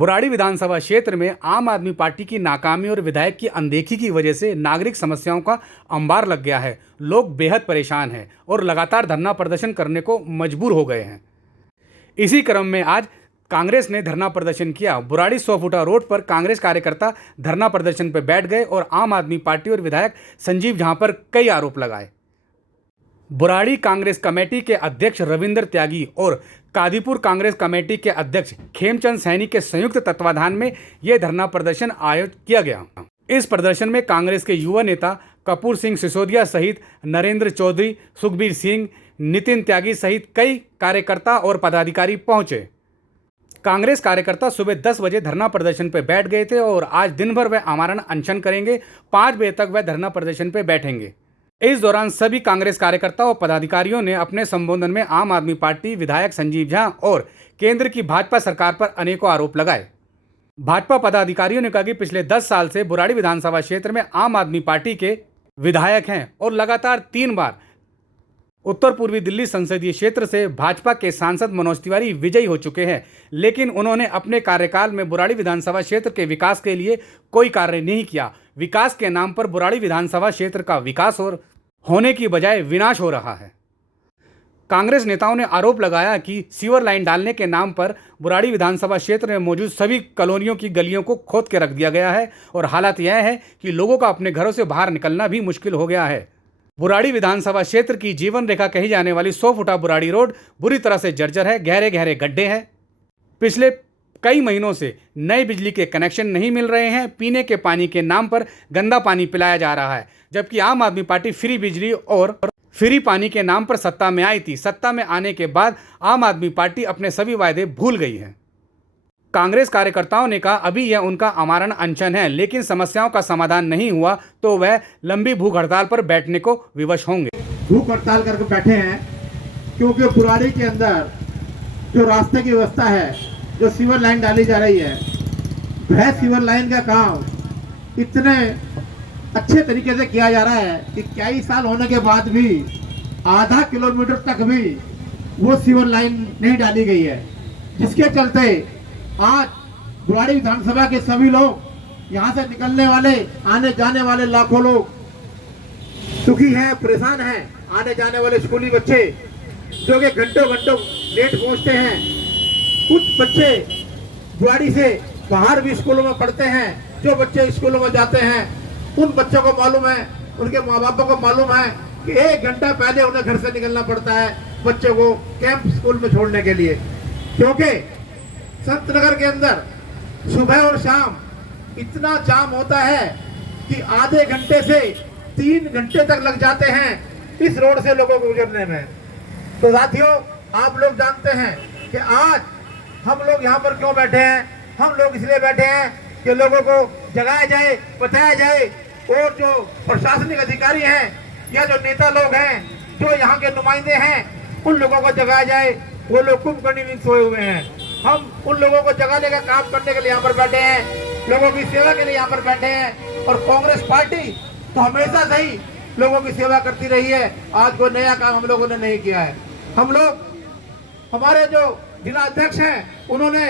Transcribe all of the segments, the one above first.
बुराड़ी विधानसभा क्षेत्र में आम आदमी पार्टी की नाकामी और विधायक की अनदेखी की वजह से नागरिक समस्याओं का अंबार लग गया है। लोग बेहद परेशान हैं और लगातार धरना प्रदर्शन करने को मजबूर हो गए हैं। इसी क्रम में आज कांग्रेस ने धरना प्रदर्शन किया। बुराड़ी 100 फुटा रोड पर कांग्रेस कार्यकर्ता धरना प्रदर्शन पर बैठ गए और आम आदमी पार्टी और विधायक संजीव झा पर कई आरोप लगाए। बुराड़ी कांग्रेस कमेटी के अध्यक्ष रविंद्र त्यागी और कादीपुर कांग्रेस कमेटी के अध्यक्ष खेमचंद सैनी के संयुक्त तत्वाधान में यह धरना प्रदर्शन आयोजित किया गया। इस प्रदर्शन में कांग्रेस के युवा नेता कपूर सिंह सिसोदिया सहित नरेंद्र चौधरी, सुखबीर सिंह, नितिन त्यागी सहित कई कार्यकर्ता और पदाधिकारी पहुंचे। कांग्रेस कार्यकर्ता सुबह 10 बजे धरना प्रदर्शन पर बैठ गए थे और आज दिन भर वह आमरण अनशन करेंगे। 5 बजे तक वह धरना प्रदर्शन पर बैठेंगे। इस दौरान सभी कांग्रेस कार्यकर्ताओं और पदाधिकारियों ने अपने संबोधन में आम आदमी पार्टी, विधायक संजीव झा और केंद्र की भाजपा सरकार पर अनेकों आरोप लगाए। भाजपा पदाधिकारियों ने कहा कि पिछले 10 साल से बुराड़ी विधानसभा क्षेत्र में आम आदमी पार्टी के विधायक हैं और लगातार 3 बार उत्तर पूर्वी दिल्ली संसदीय क्षेत्र से भाजपा के सांसद मनोज तिवारी विजयी हो चुके हैं, लेकिन उन्होंने अपने कार्यकाल में बुराड़ी विधानसभा क्षेत्र के विकास के लिए कोई कार्य नहीं किया। विकास के नाम पर बुराड़ी विधानसभा क्षेत्र का विकास और होने की बजाय विनाश हो रहा है। कांग्रेस नेताओं ने आरोप लगाया कि सीवर लाइन डालने के नाम पर बुराड़ी विधानसभा क्षेत्र में मौजूद सभी कॉलोनियों की गलियों को खोद के रख दिया गया है और हालात यह है कि लोगों का अपने घरों से बाहर निकलना भी मुश्किल हो गया है। बुराड़ी विधानसभा क्षेत्र की जीवन रेखा कही जाने वाली 100 फुटा बुराड़ी रोड बुरी तरह से जर्जर है। गहरे गहरे गड्ढे हैं। पिछले कई महीनों से नए बिजली के कनेक्शन नहीं मिल रहे हैं। पीने के पानी के नाम पर गंदा पानी पिलाया जा रहा है, जबकि आम आदमी पार्टी फ्री बिजली और फ्री पानी के नाम पर सत्ता में आई थी। सत्ता में आने के बाद आम आदमी पार्टी अपने सभी वायदे भूल गई है। कांग्रेस कार्यकर्ताओं ने कहा अभी यह उनका आमरण अनशन है, लेकिन समस्याओं का समाधान नहीं हुआ तो वह लंबी भूख हड़ताल पर बैठने को विवश होंगे। भूख हड़ताल करके बैठे हैं क्योंकि बुराड़ी के अंदर जो रास्ते की व्यवस्था है, जो सीवर लाइन डाली जा रही है, वह सीवर लाइन का काम इतने अच्छे तरीके से किया जा रहा है कि कई साल होने के बाद भी आधा किलोमीटर तक भी वो सीवर लाइन नहीं डाली गई है, जिसके चलते आज बुराड़ी विधानसभा के सभी लोग, यहाँ से निकलने वाले, आने जाने वाले लाखों लोग दुखी हैं, परेशान हैं। आने जाने वाले स्कूली बच्चे जो कि घंटों घंटों लेट पहुंचते हैं। कुछ बच्चे बुराड़ी से बाहर भी स्कूलों में पढ़ते हैं। जो बच्चे स्कूलों में जाते हैं उन बच्चों को मालूम है, उनके माँ बापों को मालूम है कि 1 घंटा पहले उन्हें घर से निकलना पड़ता है बच्चों को कैंप स्कूल में छोड़ने के लिए, क्योंकि संत नगर के अंदर सुबह और शाम इतना जाम होता है कि आधे घंटे से 3 घंटे तक लग जाते हैं इस रोड से लोगों को गुजरने में। तो साथियों, आप लोग जानते हैं कि आज हम लोग यहाँ पर क्यों बैठे हैं। हम लोग इसलिए बैठे हैं कि लोगों को जगाया जाए, बताया जाए, और जो प्रशासनिक अधिकारी हैं या जो नेता लोग हैं, जो यहाँ के नुमाइंदे हैं, उन लोगों को जगाया जाए। वो लोग कुंभकर्णी नींद सोए हुए हैं। हम उन लोगों को जगाने का काम करने के लिए यहाँ पर बैठे हैं, लोगों की सेवा के लिए यहाँ पर बैठे हैं। और कांग्रेस पार्टी तो हमेशा से ही लोगों की सेवा करती रही है। आज कोई नया काम हम लोगों ने नहीं किया है। हम लोग, हमारे जो जिला अध्यक्ष हैं, उन्होंने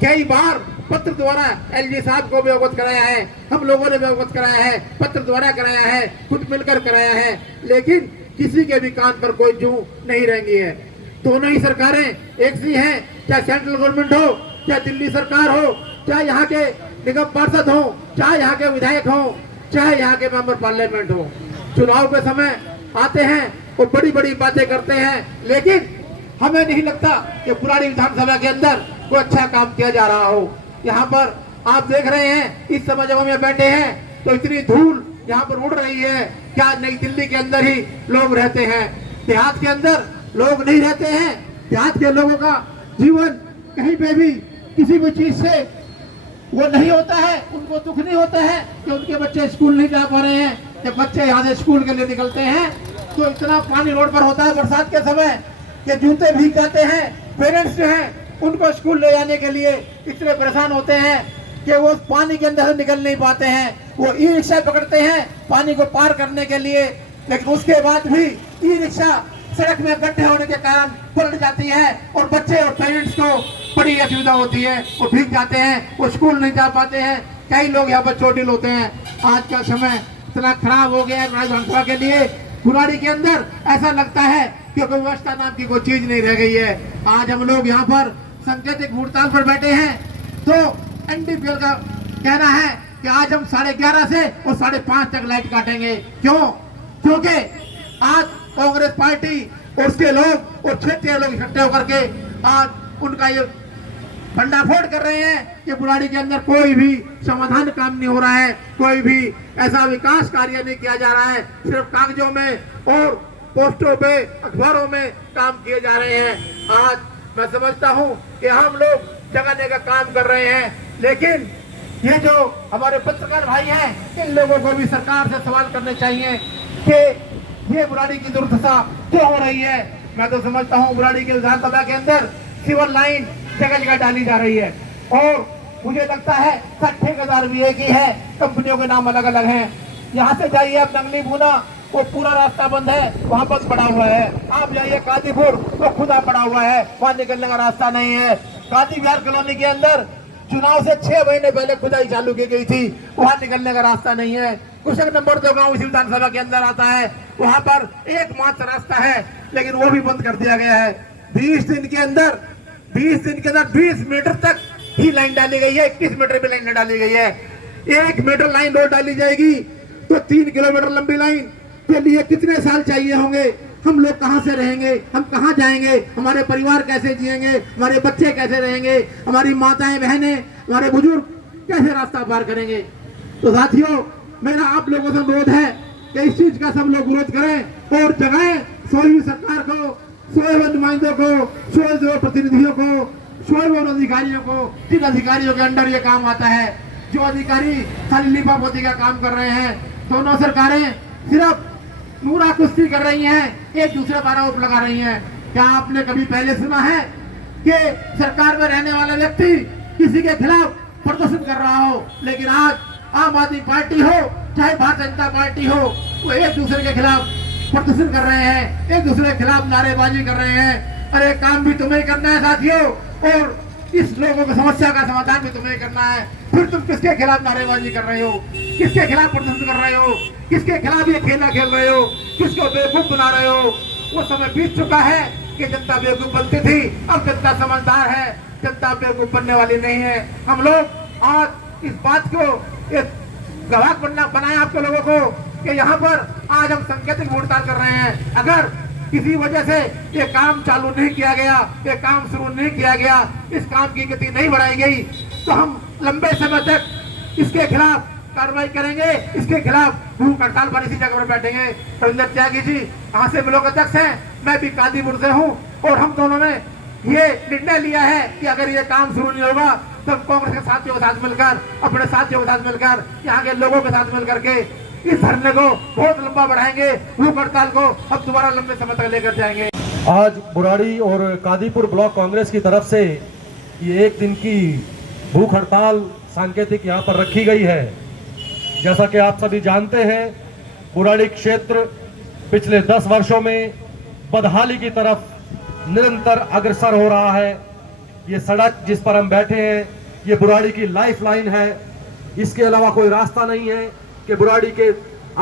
कई बार पत्र द्वारा एलजी साहब को भी अवगत कराया है, हम लोगों ने भी अवगत कराया है, पत्र द्वारा कराया है, खुद मिलकर कराया है, लेकिन किसी के भी कान पर कोई जू नहीं रहेंगी है। दोनों ही सरकारें एक सी हैं, चाहे सेंट्रल गवर्नमेंट हो, चाहे दिल्ली सरकार हो, चाहे यहाँ के निगम पार्षद हो, चाहे यहाँ के विधायक हो, चाहे यहाँ के मेंबर पार्लियामेंट हो। चुनाव के समय आते हैं और बड़ी बड़ी बातें करते हैं, लेकिन हमें नहीं लगता कि बुराड़ी विधानसभा के अंदर कोई अच्छा काम किया जा रहा हो। यहाँ पर आप देख रहे हैं, इस समय जब हम यहाँ बैठे हैं तो इतनी धूल यहाँ पर उड़ रही है। क्या नई दिल्ली के अंदर ही लोग रहते हैं? देहात के अंदर लोग नहीं रहते हैं। देहात के लोगों का जीवन कहीं पे भी किसी भी चीज से वो नहीं होता है, उनको दुख नहीं होता है कि उनके बच्चे स्कूल नहीं जा पा रहे हैं। जब बच्चे यहाँ से स्कूल के लिए निकलते हैं तो इतना पानी रोड पर होता है बरसात के समय कि जूते भीग जाते हैं। पेरेंट्स जो हैं उनको स्कूल ले जाने के लिए इतने परेशान होते हैं कि वो पानी के अंदर से निकल नहीं पाते हैं। वो ई रिक्शा पकड़ते हैं पानी को पार करने के लिए, लेकिन उसके बाद भी ई रिक्शा सड़क में गड्ढे होने के कारण पलट जाती है और बच्चे और पेरेंट्स को बड़ी असुविधा होती है। वो भीग जाते हैं, वो स्कूल नहीं जा पाते हैं, कई लोग यहाँ पर चोटिल होते हैं। आज का समय इतना खराब हो गया है विधानसभा के लिए, बुराड़ी के अंदर ऐसा लगता है कि कोई व्यवस्था नाम की कोई चीज नहीं रह गई है। आज हम लोग यहाँ पर सांकेतिक हड़ताल पर बैठे हैं, तो एनडीपीएल का कहना है कि आज हम 11:30 से और 5:30 तक लाइट काटेंगे। क्यों? क्योंकि आज कांग्रेस पार्टी और उसके लोग और क्षेत्रीय लोग इकट्ठे होकर के आज उनका ये भंडाफोड़ कर रहे हैं कि बुराड़ी के अंदर कोई भी समाधान काम नहीं हो रहा है, कोई भी ऐसा विकास कार्य नहीं किया जा रहा है, सिर्फ कागजों में और पोस्टों पे अखबारों में काम किए जा रहे हैं। आज मैं समझता हूं कि हम लोग जगाने का काम कर रहे हैं, लेकिन ये जो हमारे पत्रकार भाई हैं, इन लोगों को भी सरकार से सवाल करने चाहिए कि ये बुराड़ी की दुर्दशा क्यों हो रही है। मैं तो समझता हूँ बुराड़ी के विधानसभा के अंदर सीवर लाइन जगह जगह डाली जा रही है और मुझे लगता है सब ठेकेदार भी एक ही है, कंपनियों के नाम अलग अलग हैं। यहाँ से जाइए आप नंगली भूना, वो पूरा रास्ता बंद है, वहाँ बंद पड़ा हुआ है। आप जाइए कादीपुर, वो खुदा पड़ा हुआ है, वहाँ निकलने का रास्ता नहीं है। कादी बिहार कॉलोनी के अंदर चुनाव से 6 महीने पहले खुदाई चालू की गई थी, वहाँ निकलने का रास्ता नहीं है। कुशक नंबर 2 गाँव इसी विधानसभा के अंदर आता है, वहाँ पर एकमात्र रास्ता है, लेकिन वो भी बंद कर दिया गया है। 20 दिन के अंदर 20 मीटर तक ही लाइन डाली गई है, 21 मीटर भी लाइन डाली गई है। 1 मीटर लाइन रोड डाली जाएगी तो 3 किलोमीटर लंबी लाइन के लिए कितने साल चाहिए होंगे? हम लोग कहां से रहेंगे? हम कहां जाएंगे? हमारे परिवार कैसे जिएंगे? हमारे बच्चे कैसे रहेंगे? हमारी माताएं बहनें, हमारे बुजुर्ग कैसे रास्ता पार करेंगे? तो साथियों, मेरा आप लोगों से अनुरोध है कि इस चीज का सब लोग विरोध करें और जगाएं सोई सरकार को, सोए नुमाइंदों को, सोए प्रतिनिधियों को, सोए अधिकारियों को, जिन अधिकारियों के अंडर ये काम आता है। जो अधिकारी खाली लिपापोती का काम कर रहे हैं, दोनों सरकारें सिर्फ नूरा कुश्ती कर रही हैं, एक दूसरे पर आरोप लगा रही हैं। क्या आपने कभी पहले सुना है कि सरकार में रहने वाला व्यक्ति किसी के खिलाफ प्रदर्शन कर रहा हो? लेकिन आज आम आदमी पार्टी हो चाहे भारतीय जनता पार्टी हो, वो एक दूसरे के खिलाफ प्रदर्शन कर रहे हैं, एक दूसरे के खिलाफ नारेबाजी कर रहे हैं। अरे काम भी तुम्हें करना है साथियों, और इस लोगों की समस्या का समाधान भी तुम्हें करना है। फिर तुम किसके खिलाफ नारेबाजी कर रहे हो? किसके खिलाफ प्रदर्शन कर रहे हो? किसके खिलाफ ये खेला खेल रहे हो? किसको बेवकूफ बना रहे हो? वो समय बीत चुका है कि जनता बेवकूफ बनती थी, अब जनता समझदार है, जनता बेवकूफ बनने वाली नहीं है। हम लोग आज इस बात को गवाह बनाए आपके लोगों को कि यहाँ पर आज हम सांकेतिक हड़ताल कर रहे हैं। अगर किसी वजह से ये काम चालू नहीं किया गया, ये काम शुरू नहीं किया गया, इस काम की गति नहीं बढ़ाई गई, तो हम लंबे समय तक इसके खिलाफ कार्रवाई करेंगे, इसके खिलाफ भूख हड़ताल पर इसी जगह पर बैठेंगे। रविंद्र त्यागी जी यहाँ से ब्लॉक अध्यक्ष हैं, मैं भी कादीपुर से हूँ, और हम दोनों ने ये निर्णय लिया है कि अगर ये काम शुरू नहीं होगा तो कांग्रेस के साथियों के साथ मिलकर, अपने साथियों के साथ मिलकर, यहाँ के लोगों के साथ मिलकर के इस धरने को बहुत लंबा बढ़ाएंगे, भूख हड़ताल को अब दोबारा लंबे समय तक लेकर जाएंगे। आज बुराड़ी और कादीपुर ब्लॉक कांग्रेस की तरफ से ये 1 दिन की भूख हड़ताल सांकेतिक यहाँ पर रखी गई है। जैसा कि आप सभी जानते हैं, बुराड़ी क्षेत्र पिछले 10 वर्षों में बदहाली की तरफ निरंतर अग्रसर हो रहा है। ये सड़क जिस पर हम बैठे हैं, ये बुराड़ी की लाइफ लाइन है। इसके अलावा कोई रास्ता नहीं है कि बुराड़ी के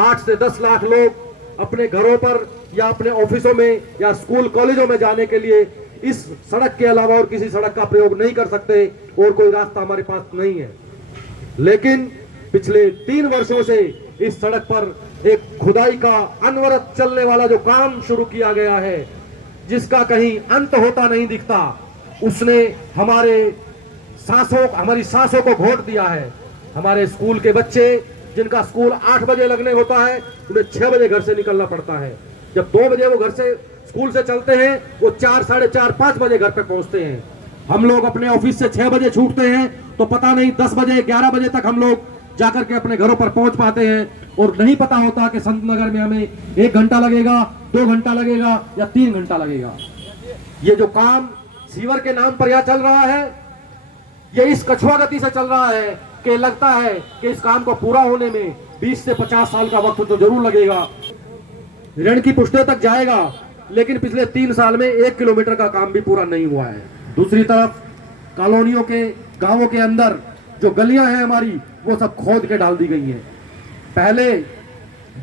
8 से 10 लाख लोग अपने घरों पर या अपने ऑफिसों में या स्कूल कॉलेजों में जाने के लिए इस सड़क के अलावा और किसी सड़क का प्रयोग नहीं कर सकते, और कोई रास्ता हमारे पास नहीं है। लेकिन पिछले 3 वर्षों से इस सड़क पर एक खुदाई का अनवरत चलने वाला जो काम शुरू किया गया है, जिसका कहीं अंत होता नहीं दिखता, उसने हमारी सांसों को घोट दिया है। हमारे स्कूल के बच्चे जिनका स्कूल 8 बजे लगने होता है, उन्हें 6 बजे घर से निकलना पड़ता है। जब 2 बजे वो घर से स्कूल से चलते हैं, वो 4, साढ़े 4, 5 बजे घर पे पहुंचते हैं। हम लोग अपने ऑफिस से 6 बजे छूटते हैं, तो पता नहीं 10 बजे 11 बजे तक हम लोग जाकर के अपने घरों पर पहुंच पाते हैं, और नहीं पता होता कि संत नगर में हमें 1 घंटा लगेगा, 2 घंटा लगेगा या 3 घंटा लगेगा। ये जो काम सीवर के नाम पर यहाँ चल रहा है, ये इस कछुआ गति से चल रहा है कि लगता है कि इस काम को पूरा होने में 20 से 50 साल का वक्त तो जरूर लगेगा। ऋण की पुश्तों तक जाएगा, लेकिन पिछले 3 साल में 1 किलोमीटर का काम भी पूरा नहीं हुआ है। दूसरी तरफ कॉलोनियों के, गांवों के अंदर जो गलियां हैं हमारी, वो सब खोद के डाल दी गई हैं। पहले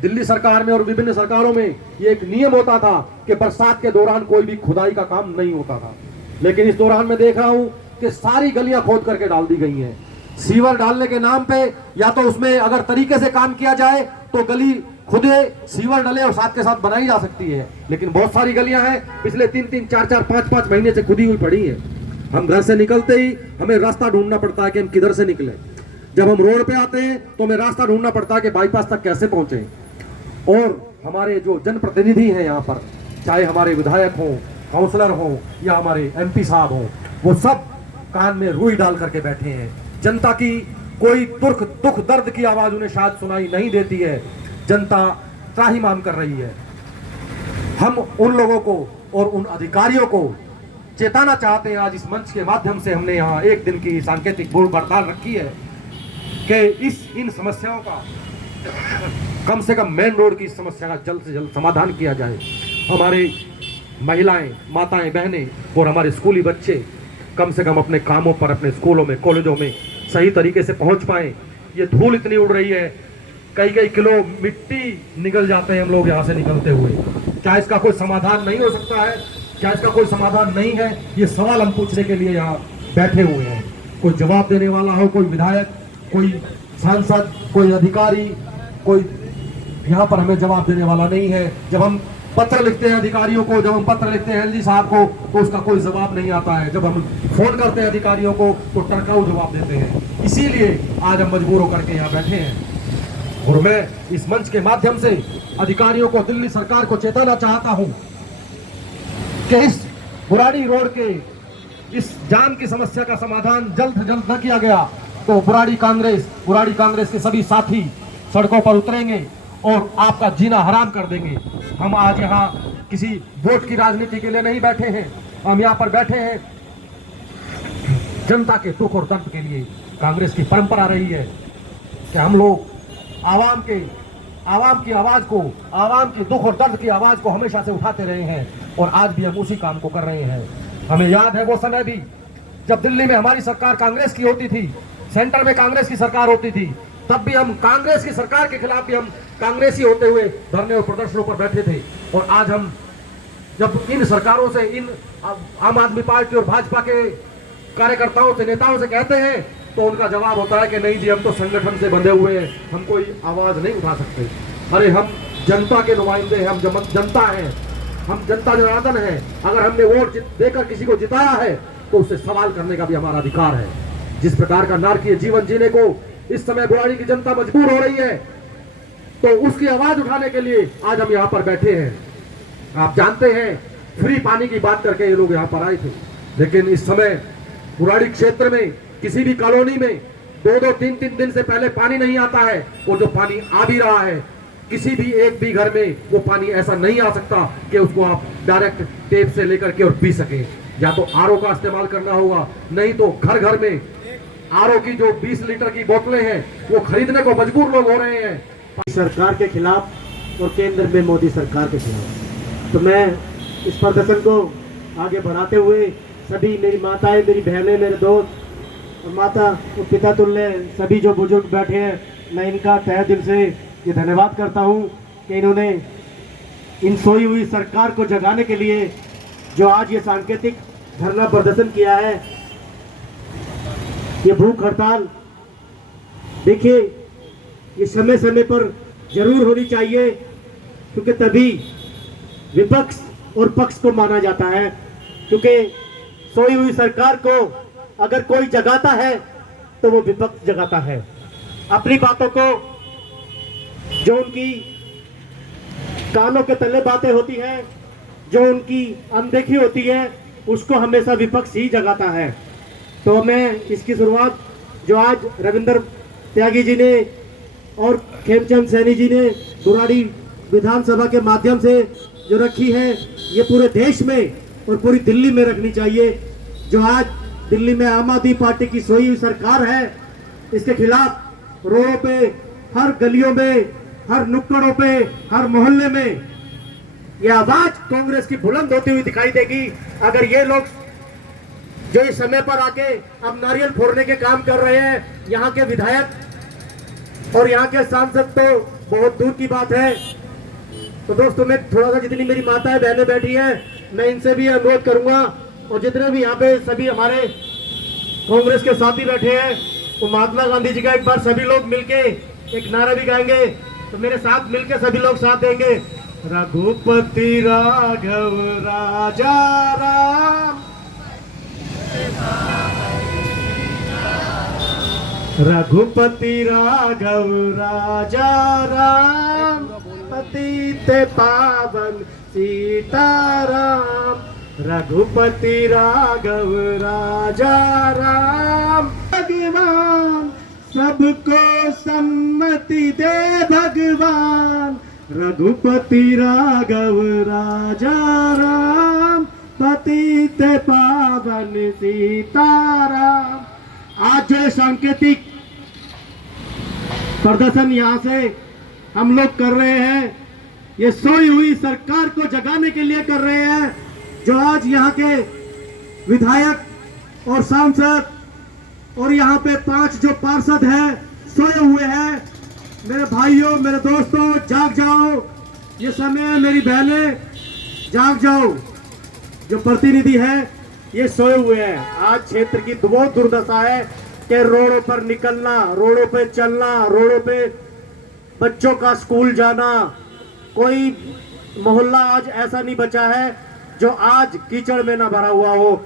दिल्ली सरकार में और विभिन्न सरकारों में ये एक नियम होता था कि बरसात के दौरान कोई भी खुदाई का काम नहीं होता था, लेकिन इस दौरान मैं देख रहा हूं कि सारी गलियां खोद करके डाल दी गई हैं। सीवर डालने के नाम पे या तो उसमें अगर तरीके से काम किया जाए तो गली खुदे, सीवर डले और साथ के साथ बनाई जा सकती है, लेकिन बहुत सारी गलियां हैं पिछले 3-3, 4-4, 5-5 महीने से खुदी हुई पड़ी है। हम घर से निकलते ही हमें रास्ता ढूंढना पड़ता है कि हम किधर से निकले। जब हम रोड पे आते हैं तो हमें रास्ता ढूंढना पड़ता है कि बाईपास तक कैसे पहुंचे। और हमारे जो जनप्रतिनिधि हैं यहाँ पर, चाहे हमारे विधायक हों, काउंसलर हों या हमारे MP साहब हों, वो सब कान में रुई डाल करके बैठे हैं। जनता की कोई दुख दर्द की आवाज उन्हें शायद सुनाई नहीं देती है। जनता त्राहिमाम कर रही है। हम उन लोगों को और उन अधिकारियों को चेताना चाहते हैं। आज इस मंच के माध्यम से हमने यहाँ 1 दिन की सांकेतिक भूख हड़ताल रखी है कि इन समस्याओं का कम से कम मेन रोड की समस्या का जल्द से जल्द समाधान किया जाए। हमारे महिलाएं, माताएं, बहनें और हमारे स्कूली बच्चे कम से कम अपने कामों पर, अपने स्कूलों में, कॉलेजों में सही तरीके से पहुंच पाएं। ये धूल इतनी उड़ रही है, कई किलो मिट्टी निकल जाते हैं हम लोग यहाँ से निकलते हुए। क्या इसका कोई समाधान नहीं हो सकता है? क्या इसका कोई समाधान नहीं है? ये सवाल हम पूछने के लिए यहाँ बैठे हुए हैं। कोई जवाब देने वाला हो, कोई विधायक, कोई सांसद, कोई अधिकारी, कोई यहाँ पर हमें जवाब देने वाला नहीं है। जब हम पत्र लिखते हैं अधिकारियों को, जब हम पत्र लिखते हैं LG साहब को, तो उसका कोई जवाब नहीं आता है। जब हम फोन करते हैं अधिकारियों को तो टरकाऊ जवाब देते हैं। इसीलिए आज हम मजबूर होकर के यहाँ बैठे हैं। और मैं इस मंच के माध्यम से अधिकारियों को, दिल्ली सरकार को चेताना चाहता हूं कि इस बुराड़ी रोड के इस जाम की समस्या का समाधान जल्द से जल्द न किया गया तो बुराड़ी कांग्रेस के सभी साथी सड़कों पर उतरेंगे और आपका जीना हराम कर देंगे। हम आज यहाँ किसी वोट की राजनीति के लिए नहीं बैठे हैं। हम यहाँ पर बैठे हैं जनता के दुख और दर्द के लिए। कांग्रेस की परंपरा रही है कि हम लोग आवाम की आवाज को, आवाम के दुख और दर्द की आवाज को हमेशा से उठाते रहे हैं और आज भी हम उसी काम को कर रहे हैं। हमें याद है वो समय भी जब दिल्ली में हमारी सरकार कांग्रेस की होती थी, सेंटर में कांग्रेस की सरकार होती थी, तब भी हम कांग्रेस की सरकार के खिलाफ भी हम कांग्रेसी होते हुए धरने और प्रदर्शनों पर बैठे थे। और आज हम जब इन सरकारों से, इन आम आदमी पार्टी और भाजपा के कार्यकर्ताओं से, नेताओं से कहते हैं तो उनका जवाब होता है कि नहीं जी, हम तो संगठन से बंधे हुए हैं, हम कोई आवाज नहीं उठा सकते। अरे हम जनता के नुमाइंदे हैं, हम जनता हैं, हम जनता जनार्दन हैं। अगर हमने वोट देकर किसी को जिताया है तो उससे सवाल करने का भी हमारा अधिकार है। जिस प्रकार का नारकीय जीवन जीने को इस समय बुराड़ी की जनता मजबूर हो रही है, तो उसकी आवाज उठाने के लिए आज हम यहाँ पर बैठे हैं। आप जानते हैं फ्री पानी की बात करके ये लोग यहाँ पर आए थे, लेकिन इस समय बुराड़ी क्षेत्र में किसी भी कॉलोनी में 2-2, 3-3 दिन से पहले पानी नहीं आता है। और जो पानी आ भी रहा है, किसी भी एक भी घर में वो पानी ऐसा नहीं आ सकता कि उसको आप डायरेक्ट टेप से लेकर के और पी सके। या तो RO का इस्तेमाल करना होगा, नहीं तो घर घर में RO की जो 20 लीटर की बोतलें हैं वो खरीदने को मजबूर लोग हो रहे हैं सरकार के खिलाफ और केंद्र में मोदी सरकार के खिलाफ। तो मैं इस प्रदर्शन को आगे बढ़ाते हुए सभी मेरी माताएं, मेरी बहनें, मेरे दोस्त और माता और पिता तुल्य सभी जो बुजुर्ग बैठे हैं, मैं इनका तहे दिल से ये धन्यवाद करता हूं कि इन्होंने इन सोई हुई सरकार को जगाने के लिए जो आज ये सांकेतिक धरना प्रदर्शन किया है, ये भूख हड़ताल, देखिए ये समय समय पर जरूर होनी चाहिए, क्योंकि तभी विपक्ष और पक्ष को माना जाता है। क्योंकि सोई हुई सरकार को अगर कोई जगाता है तो वो विपक्ष जगाता है। अपनी बातों को, जो उनकी कानों के तले बातें होती हैं, जो उनकी अनदेखी होती है, उसको हमेशा विपक्ष ही जगाता है। तो मैं इसकी शुरुआत जो आज रविंद्र त्यागी जी ने और खेमचंद सैनी जी ने बुराड़ी विधानसभा के माध्यम से जो रखी है, ये पूरे देश में और पूरी दिल्ली में रखनी चाहिए। जो आज दिल्ली में आम आदमी पार्टी की सोई हुई सरकार है, इसके खिलाफ रोडों पे, हर गलियों में, हर नुक्कड़ों पे, हर मोहल्ले में ये आवाज कांग्रेस की बुलंद होती हुई दिखाई देगी अगर ये लोग जो इस समय पर आके अब नारियल फोड़ने के काम कर रहे हैं। यहाँ के विधायक और यहाँ के सांसद तो बहुत दूर की बात है। तो दोस्तों, मैं थोड़ा सा, जितनी मेरी माताएं बहनें बैठी हैं, मैं इनसे भी अनुरोध करूंगा, और जितने भी यहाँ पे सभी हमारे कांग्रेस के साथी बैठे हैं, तो महात्मा गांधी जी का एक बार सभी लोग मिलके एक नारा भी गाएंगे। तो मेरे साथ मिलके सभी लोग साथ देंगे। रघुपति राघव राजा राम, रघुपति राघव राजा राम, पतित पावन सीताराम। रघुपति राघव राजा राम, भगवान सबको सम्मति दे भगवान। रघुपति राघव राजा राम, पतित पावन सीताराम। आज जो सांकेतिक प्रदर्शन यहाँ से हम लोग कर रहे हैं, ये सोई हुई सरकार को जगाने के लिए कर रहे हैं। जो आज यहाँ के विधायक और सांसद और यहाँ पे 5 जो पार्षद हैं सोए हुए हैं, मेरे भाइयों, मेरे दोस्तों, जाग जाओ, ये समय है। मेरी बहनें, जाग जाओ। जो प्रतिनिधि है ये सोए हुए हैं। आज क्षेत्र की बहुत दुर्दशा है कि रोडों पर निकलना, रोडों पे चलना, रोडों पे बच्चों का स्कूल जाना, कोई मोहल्ला आज ऐसा नहीं बचा है जो आज कीचड़ में ना भरा हुआ हो।